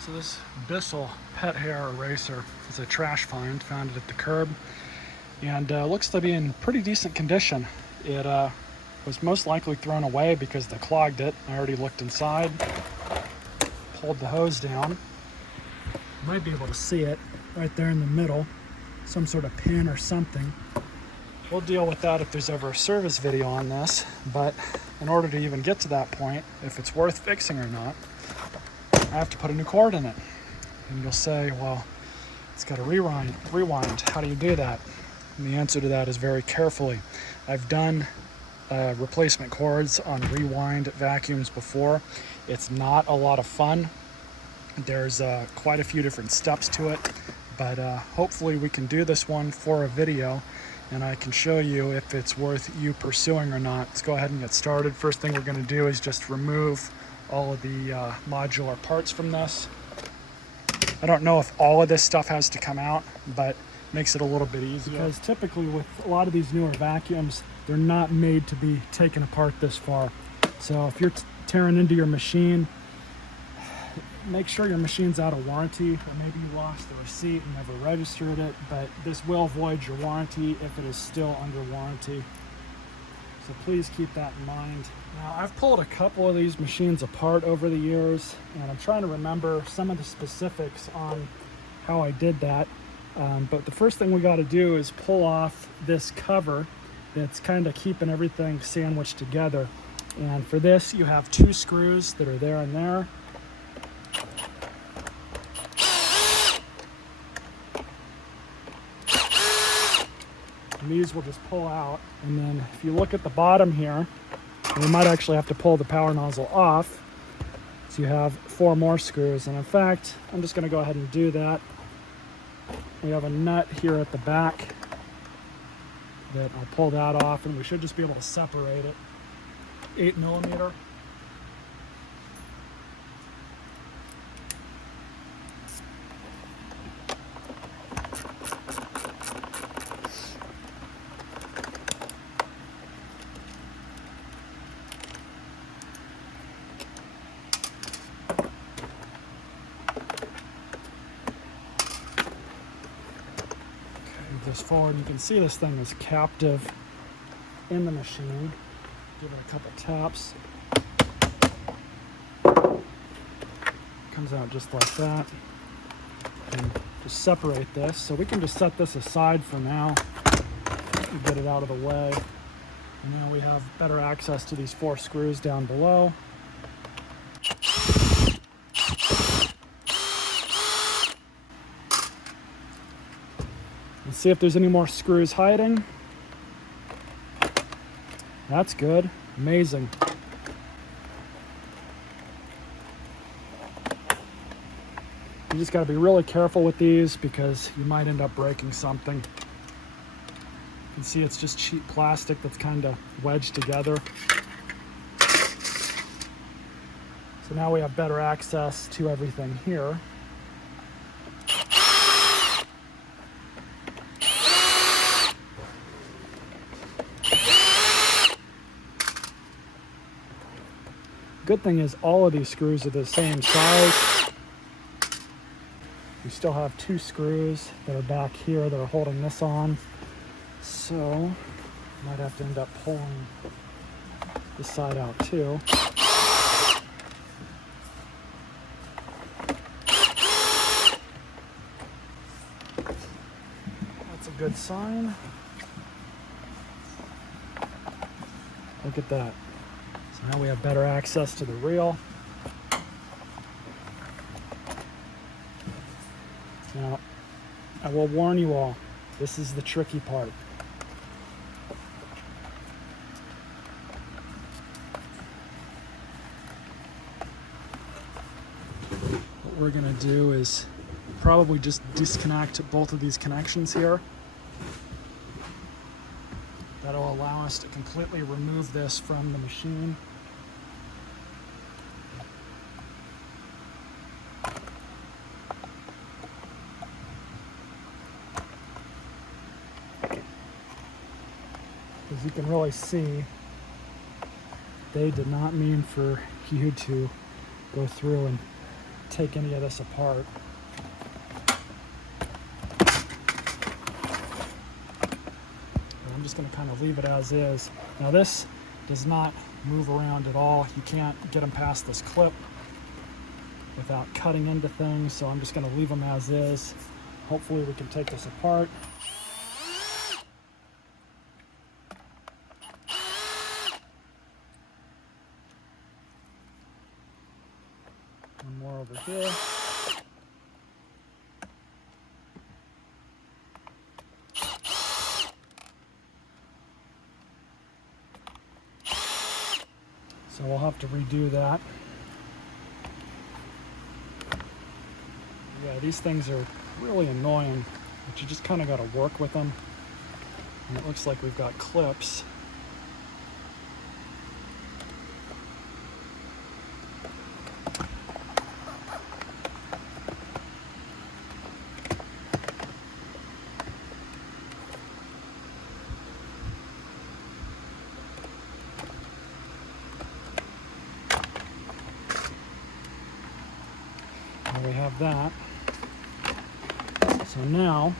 So this Bissell pet hair eraser is a trash find, found it at the curb, and looks to be in pretty decent condition. It was most likely thrown away because they clogged it. I already looked inside, pulled the hose down. You might be able to see it right there in the middle, some sort of pin or something. We'll deal with that if there's ever a service video on this, but in order to even get to that point, if it's worth fixing or not, I have to put a new cord in it. And you'll say, well, it's got to rewind. How do you do that? And the answer to that is very carefully. I've done replacement cords on rewind vacuums before. It's not a lot of fun. There's quite a few different steps to it, but hopefully we can do this one for a video and I can show you if it's worth you pursuing or not. Let's go ahead and get started. First thing we're going to do is just remove all of the modular parts from this. I don't know if all of this stuff has to come out, but makes it a little bit easier. Because typically with a lot of these newer vacuums, they're not made to be taken apart this far. So if you're tearing into your machine, make sure your machine's out of warranty, or maybe you lost the receipt and never registered it, but this will void your warranty if it is still under warranty. So please keep that in mind. Now, I've pulled a couple of these machines apart over the years, and I'm trying to remember some of the specifics on how I did that. But the first thing we got to do is pull off this cover that's kind of keeping everything sandwiched together. And for this, you have two screws that are there and there. And these will just pull out. And then if you look at the bottom here, we might actually have to pull the power nozzle off. So you have 4 more screws. And in fact, I'm just going to go ahead and do that. We have a nut here at the back that I'll pull that off, and we should just be able to separate it. 8mm. This forward, you can see this thing is captive in the machine. Give it a couple taps. Comes out just like that. And just separate this. So we can just set this aside for now and get it out of the way. And now we have better access to these 4 screws down below. Let's see if there's any more screws hiding. That's good. Amazing. You just got to be really careful with these because you might end up breaking something. You can see it's just cheap plastic that's kind of wedged together. So now we have better access to everything here. Good thing is all of these screws are the same size. We still have 2 screws that are back here that are holding this on. So might have to end up pulling this side out too. That's a good sign. Look at that. So now we have better access to the reel. Now, I will warn you all, this is the tricky part. What we're going to do is probably just disconnect both of these connections here. That'll allow us to completely remove this from the machine. As you can really see, they did not mean for you to go through and take any of this apart. I'm just going to kind of leave it as is. Now this does not move around at all. You can't get them past this clip without cutting into things, so I'm just going to leave them as is. Hopefully we can take this apart. One more over here. So we'll have to redo that. Yeah, these things are really annoying, but you just kind of got to work with them. And it looks like we've got clips. There we have that. So now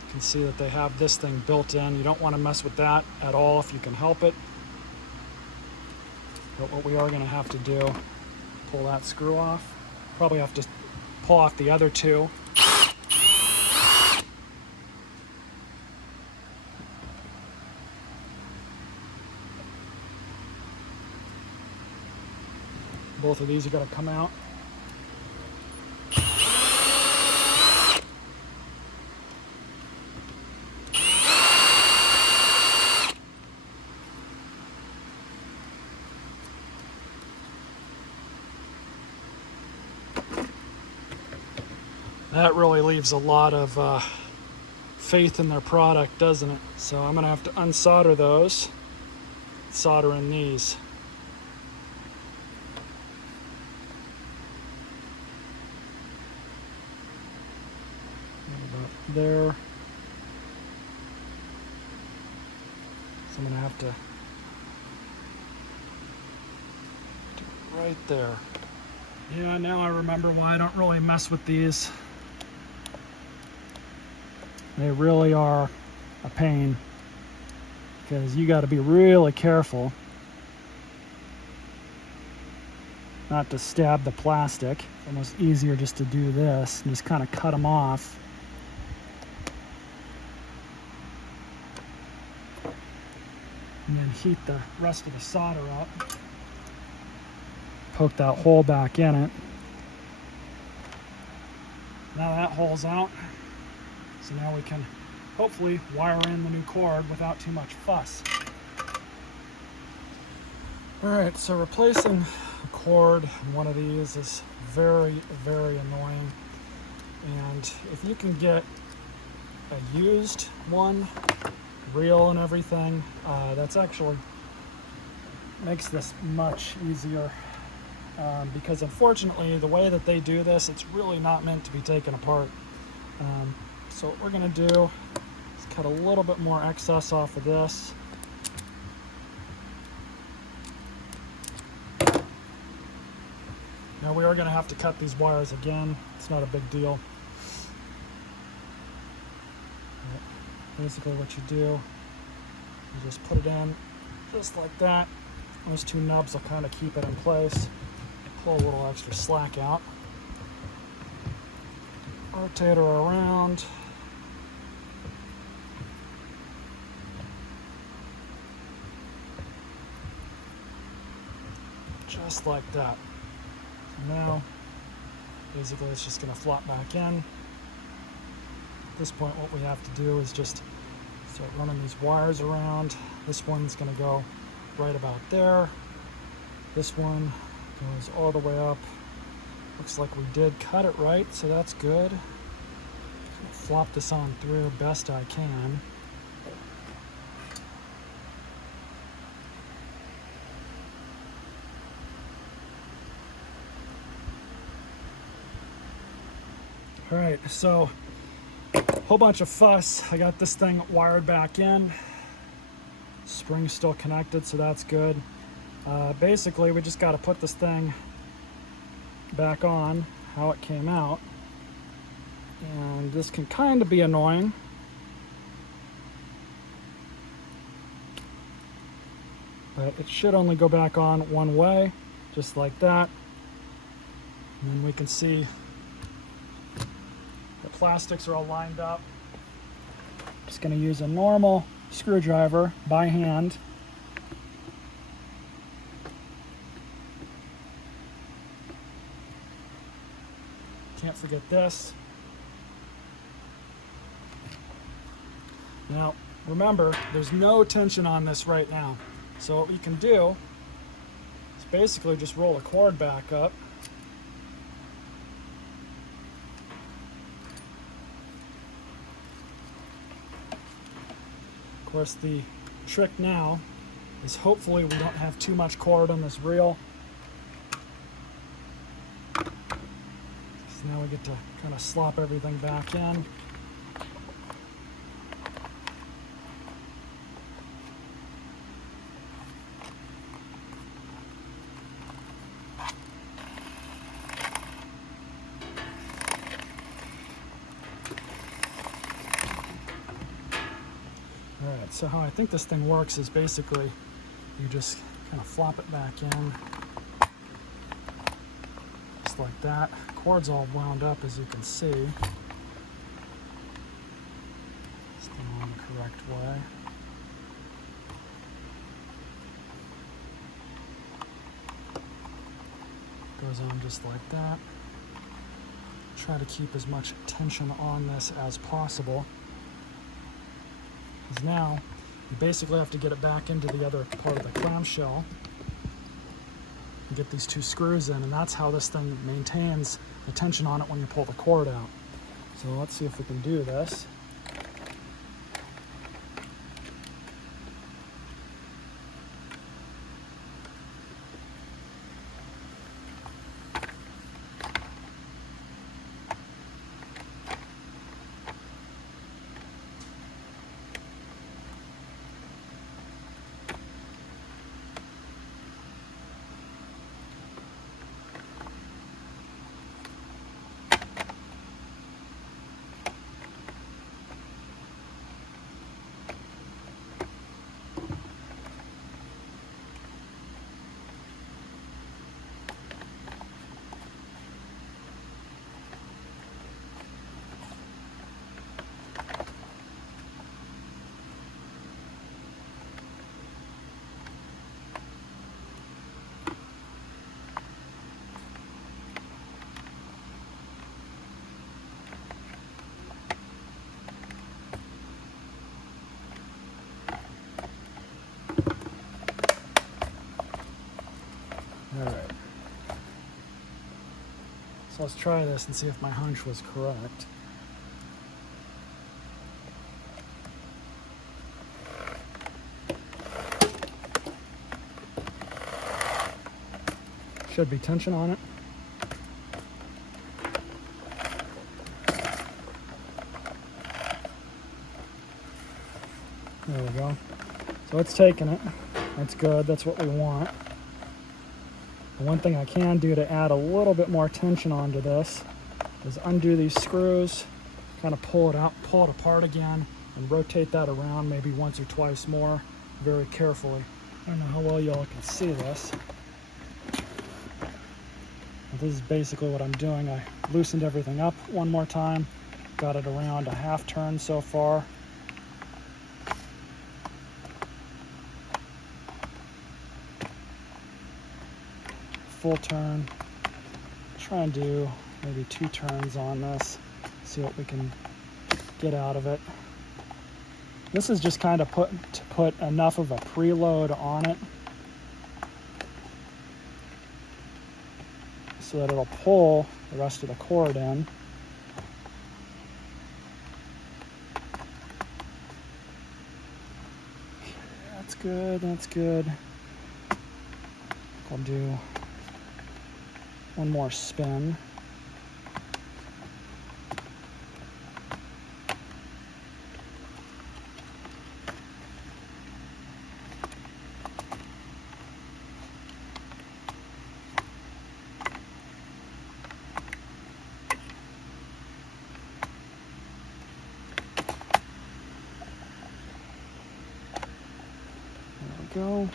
you can see that they have this thing built in. You don't want to mess with that at all if you can help it. But what we are going to have to do, pull that screw off. Probably have to pull off the other two. Both of these are going to come out. That really leaves a lot of faith in their product, doesn't it? So I'm going to have to unsolder those, solder in these. About there. So I'm going to have to do it right there. Yeah, now I remember why I don't really mess with these. They really are a pain because you got to be really careful not to stab the plastic. It's almost easier just to do this and just kind of cut them off. And then heat the rest of the solder up. Poke that hole back in it. Now that hole's out. So now we can hopefully wire in the new cord without too much fuss. All right, so replacing a cord in one of these is very, very annoying. And if you can get a used one, real and everything, that's actually makes this much easier. Because unfortunately, the way that they do this, it's really not meant to be taken apart. So what we're going to do is cut a little bit more excess off of this. Now we are going to have to cut these wires again. It's not a big deal. But basically what you do, you just put it in just like that. Those two nubs will kind of keep it in place. Pull a little extra slack out. Rotate her around. Just like that. So now, basically it's just going to flop back in. At this point what we have to do is just start running these wires around. This one's going to go right about there. This one goes all the way up. Looks like we did cut it right, so that's good. Flop this on through best I can. All right, so whole bunch of fuss. I got this thing wired back in. Spring's still connected, so that's good. Basically, we just got to put this thing back on how it came out. And this can kind of be annoying. But it should only go back on one way, just like that. And then we can see the plastics are all lined up. Just going to use a normal screwdriver by hand. Can't forget this. Now, remember, there's no tension on this right now. So what we can do is basically just roll the cord back up. Of course, the trick now is hopefully we don't have too much cord on this reel. So now we get to kind of slop everything back in. Alright, so how I think this thing works is basically you just kind of flop it back in, just like that. Cord's all wound up, as you can see. Still on the correct way. Goes on just like that. Try to keep as much tension on this as possible. Because now you basically have to get it back into the other part of the clamshell and get these two screws in, and that's how this thing maintains the tension on it when you pull the cord out. So let's see if we can do this. Alright. So let's try this and see if my hunch was correct. Should be tension on it. There we go. So it's taking it. That's good. That's what we want. The one thing I can do to add a little bit more tension onto this is undo these screws, kind of pull it out, pull it apart again, and rotate that around maybe once or twice more, very carefully. I don't know how well y'all can see this. But this is basically what I'm doing. I loosened everything up one more time, got it around a half turn so far. Full turn. Try and do maybe 2 turns on this, see what we can get out of it. This is just kind of to put enough of a preload on it so that it'll pull the rest of the cord in. That's good, that's good. I'll do one more spin. go.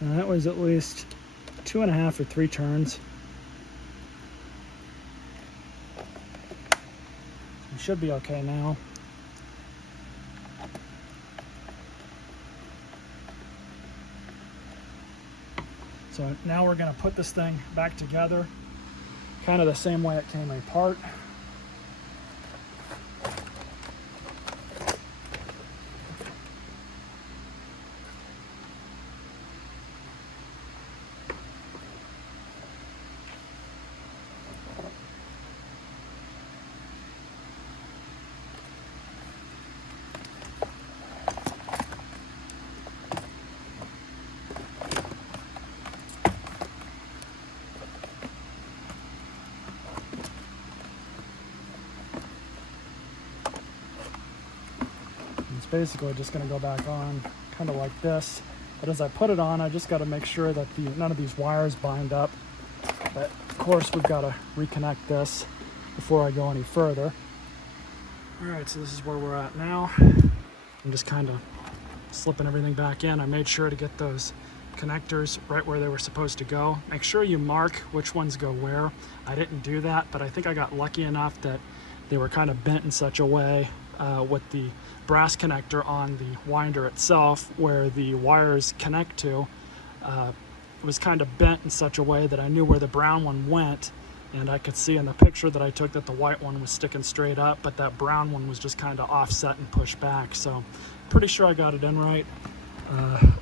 And that was at least 2.5 or 3 turns. We should be okay now. So now we're going to put this thing back together, kind of the same way it came apart. It's basically just going to go back on kind of like this, but as I put it on, I just got to make sure that none of these wires bind up. But of course we've got to reconnect this before I go any further. Alright, so this is where we're at now. I'm just kind of slipping everything back in. I made sure to get those connectors right where they were supposed to go. Make sure you mark which ones go where. I didn't do that, but I think I got lucky enough that they were kind of bent in such a way with the brass connector on the winder itself, where the wires connect to, it was kind of bent in such a way that I knew where the brown one went, and I could see in the picture that I took that the white one was sticking straight up, but that brown one was just kind of offset and pushed back. So pretty sure I got it in right.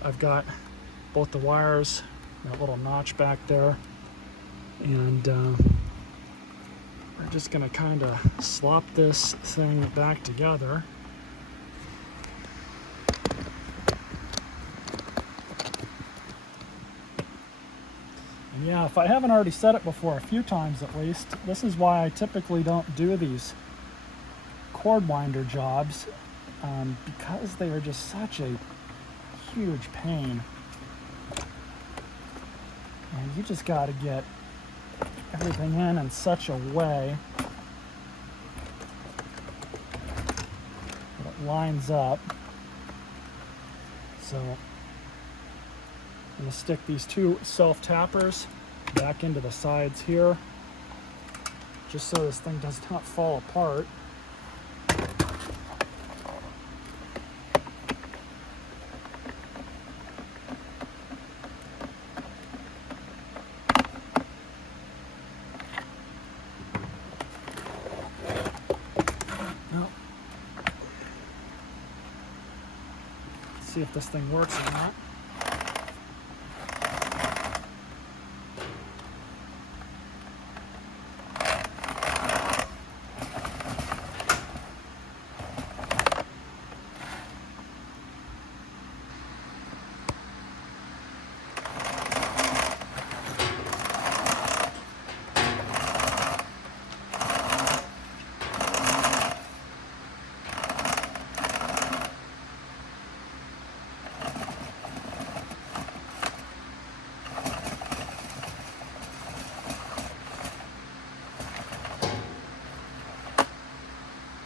I've got both the wires, that little notch back there, and we're just going to kind of slop this thing back together. And yeah, if I haven't already said it before, a few times at least, this is why I typically don't do these cord winder jobs, because they are just such a huge pain. And you just got to get everything in such a way that it lines up. So I'm going to stick these 2 self-tappers back into the sides here, just so this thing does not fall apart. See if this thing works or not.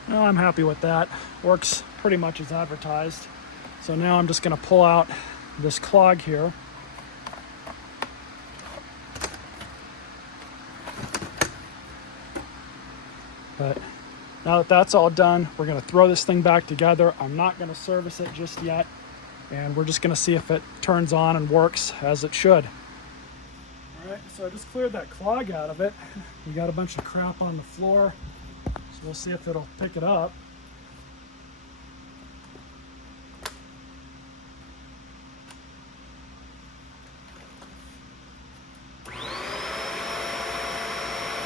No, I'm happy with that. Works pretty much as advertised. So now I'm just going to pull out this clog here. But now that that's all done, we're going to throw this thing back together. I'm not going to service it just yet, and we're just going to see if it turns on and works as it should. All right, so I just cleared that clog out of it. We got a bunch of crap on the floor, so we'll see if it'll pick it up.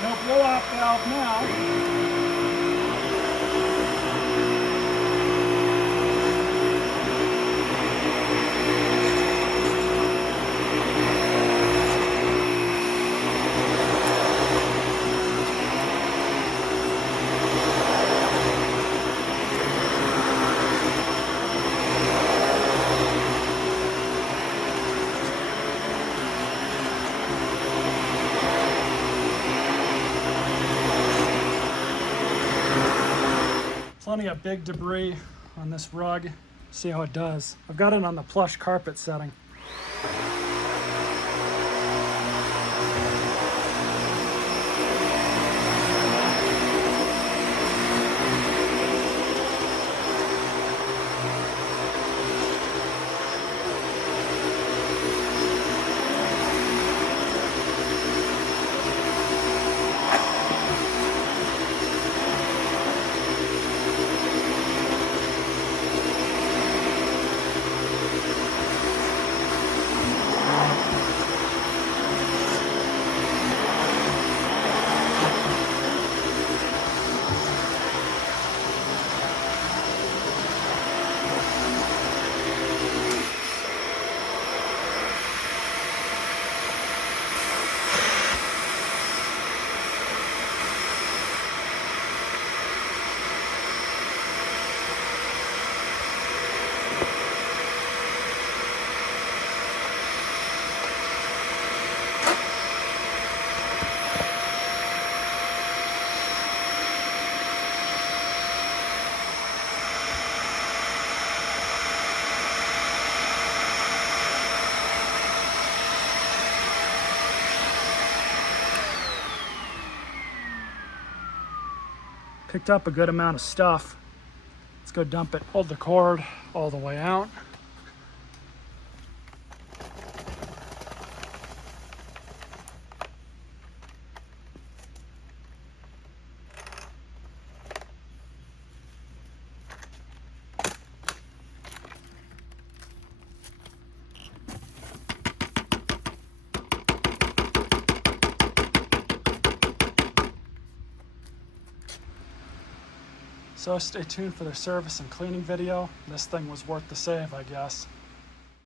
No blow-off valve now. plenty of big debris on this rug. See how it does. I've got it on the plush carpet setting. Picked up a good amount of stuff. Let's go dump it. Hold the cord all the way out. So stay tuned for the service and cleaning video. This thing was worth the save, I guess.